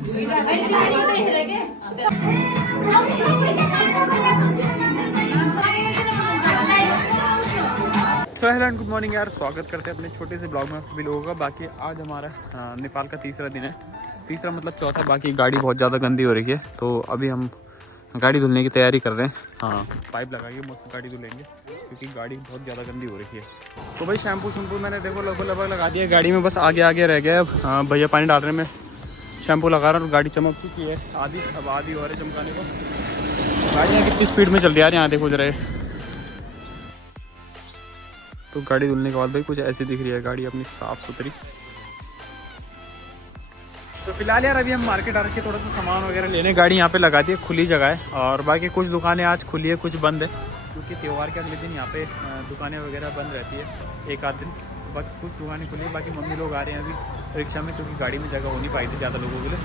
Hello and good morning यार, स्वागत करते हैं अपने छोटे से ब्लॉग में आप सभी लोगों का। बाकी आज हमारा नेपाल का तीसरा दिन है, तीसरा मतलब चौथा। बाकी गाड़ी बहुत ज़्यादा गंदी हो रही है, तो अभी हम गाड़ी धुलने की तैयारी कर रहे हैं। हाँ, पाइप लगा के मस्त गाड़ी धुलेंगे क्योंकि गाड़ी बहुत ज़्यादा गंदी हो रही है। तो भाई शैम्पू मैंने देखो लगभग लगा दिया गाड़ी में, बस आगे रह गया। अब भैया पानी डाल रहे हैं, मैं शैम्पू लगा रहा हूँ और गाड़ी चमक चुकी है आधी, अब आधी और है चमकाने को। गाड़ियाँ कितनी स्पीड में चल रही है यार, यहाँ देखो जरा। तो गाड़ी धुलने के बाद भाई कुछ ऐसी दिख रही है गाड़ी अपनी साफ़ सुथरी। तो फिलहाल यार अभी हम मार्केट आ रखे, थोड़ा सा सामान वगैरह लेने। गाड़ी यहाँ पे लगा दी है, खुली जगह है। और बाकी कुछ दुकानें आज खुली है, कुछ बंद है क्योंकि त्यौहार के अगले दिन यहाँ पे दुकानें वगैरह बंद रहती है एक आध दिन। तो बाकी कुछ दुकानें खुली है, बाकी मम्मी लोग आ रहे हैं अभी रिक्शा में क्योंकि गाड़ी में जगह हो नहीं पाई थी ज़्यादा लोगों के लिए।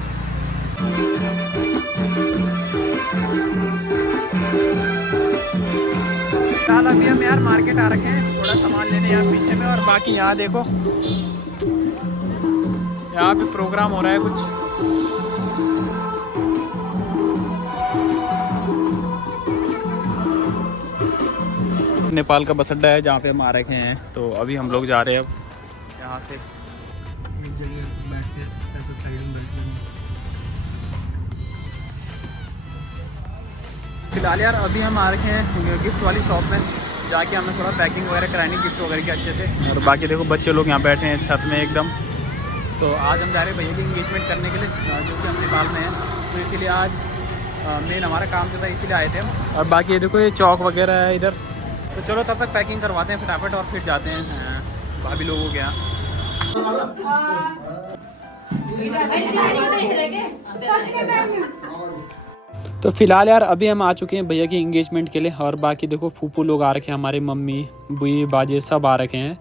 फिलहाल अभी हम यार मार्केट आ रखे हैं थोड़ा सामान लेने यहाँ पीछे में। और बाकी यहाँ देखो, यहाँ पे प्रोग्राम हो रहा है कुछ। नेपाल का बस अड्डा है जहाँ पे हम आ रखे हैं। तो अभी हम लोग जा रहे हैं अब यहाँ से एक जगह बैठ के ऐसे साइड में बैठ। फिलहाल यार अभी हम आ रखे हैं गिफ्ट वाली शॉप में, जाके हमें थोड़ा पैकिंग वगैरह करानी गिफ्ट वगैरह के अच्छे से। और बाकी देखो बच्चे लोग यहाँ बैठे हैं छत में एकदम। तो आज हम जा रहे हैं भैया की इंगेजमेंट करने के लिए, जो कि हम नेपाल में हैं। तो इसीलिए आज मेन हमारा काम जो था इसीलिए आए थे हम। और बाकी ये देखो ये चौक वगैरह है इधर। तो चलो तब तक पैकिंग करवाते हैं फटाफट और फिर जाते हैं भाभी लोगों के यहाँ। तो फिलहाल यार अभी हम आ चुके हैं भैया की इंगेजमेंट के लिए। और बाकी देखो फूफू लोग आ रखे हैं, हमारे मम्मी बुई बाजे सब आ रखे हैं।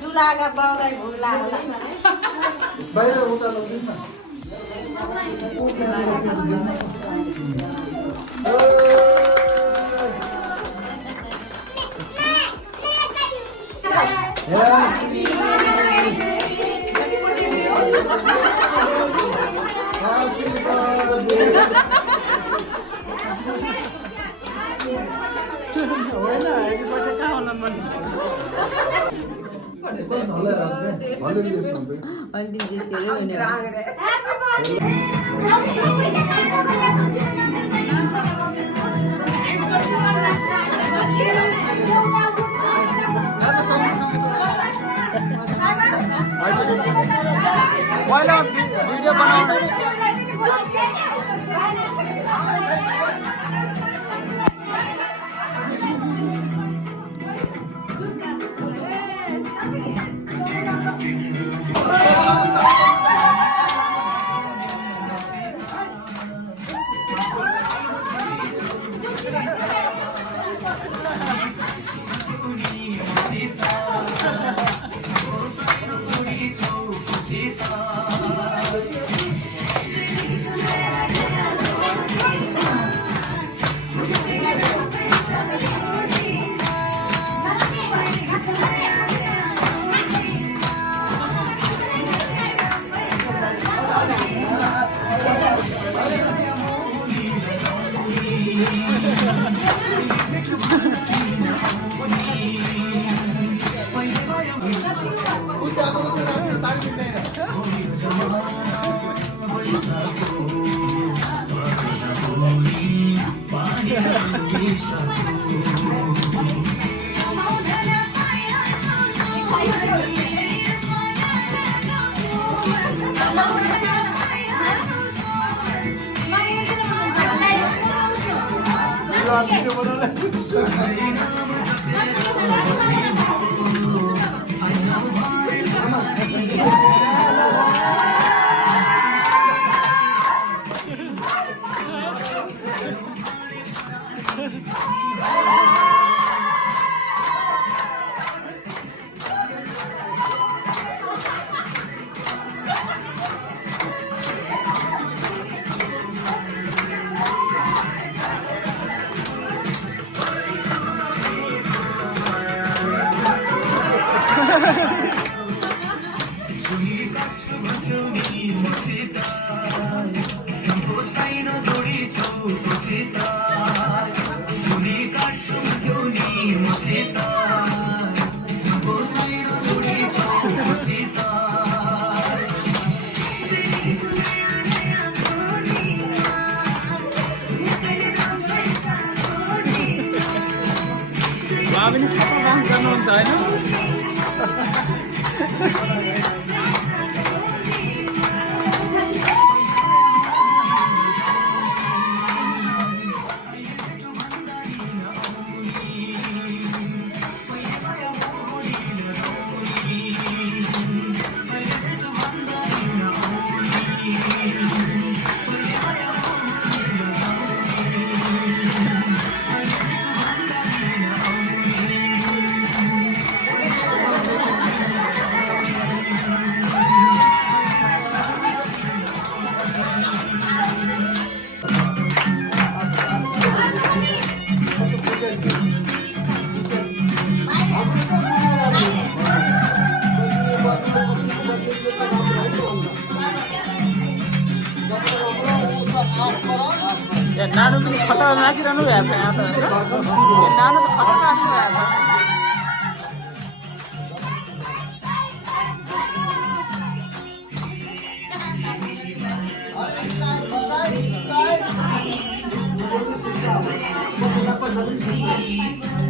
जुलागा बाउलाई भुला होला बाहिर उता लगिन न वीडियो पनि खतम डान्स गर्नुहुन्छ होइन नानु पनि खतरा नाचिरहनु भएको यहाँ त नानु त खतरा नाचिरहेको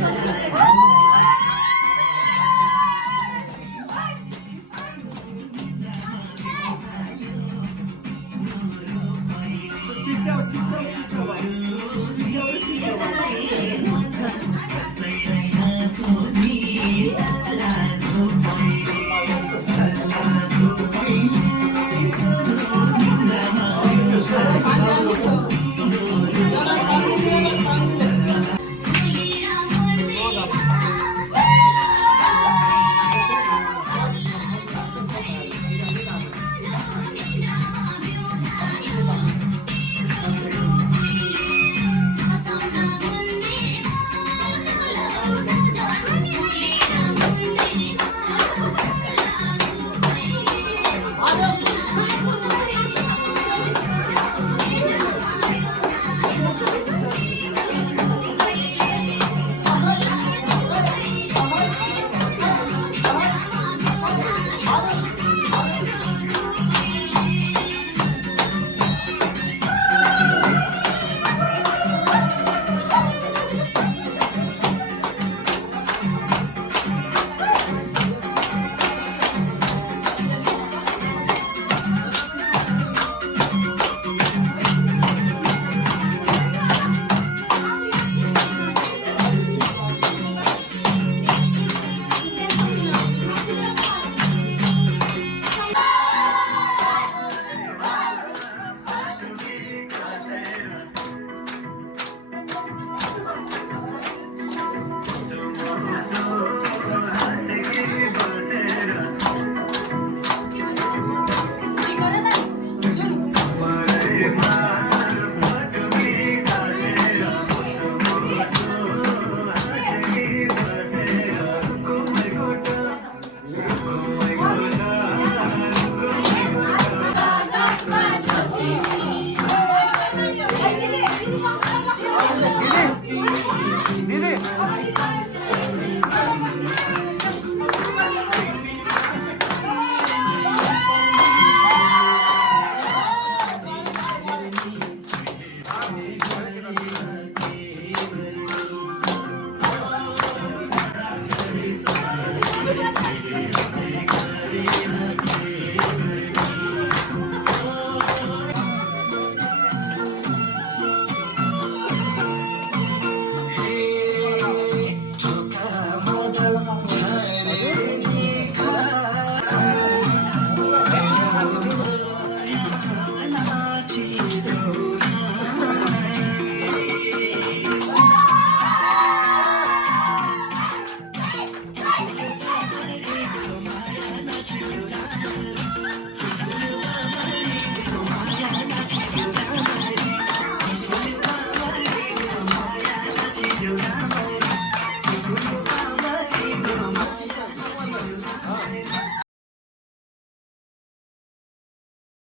छ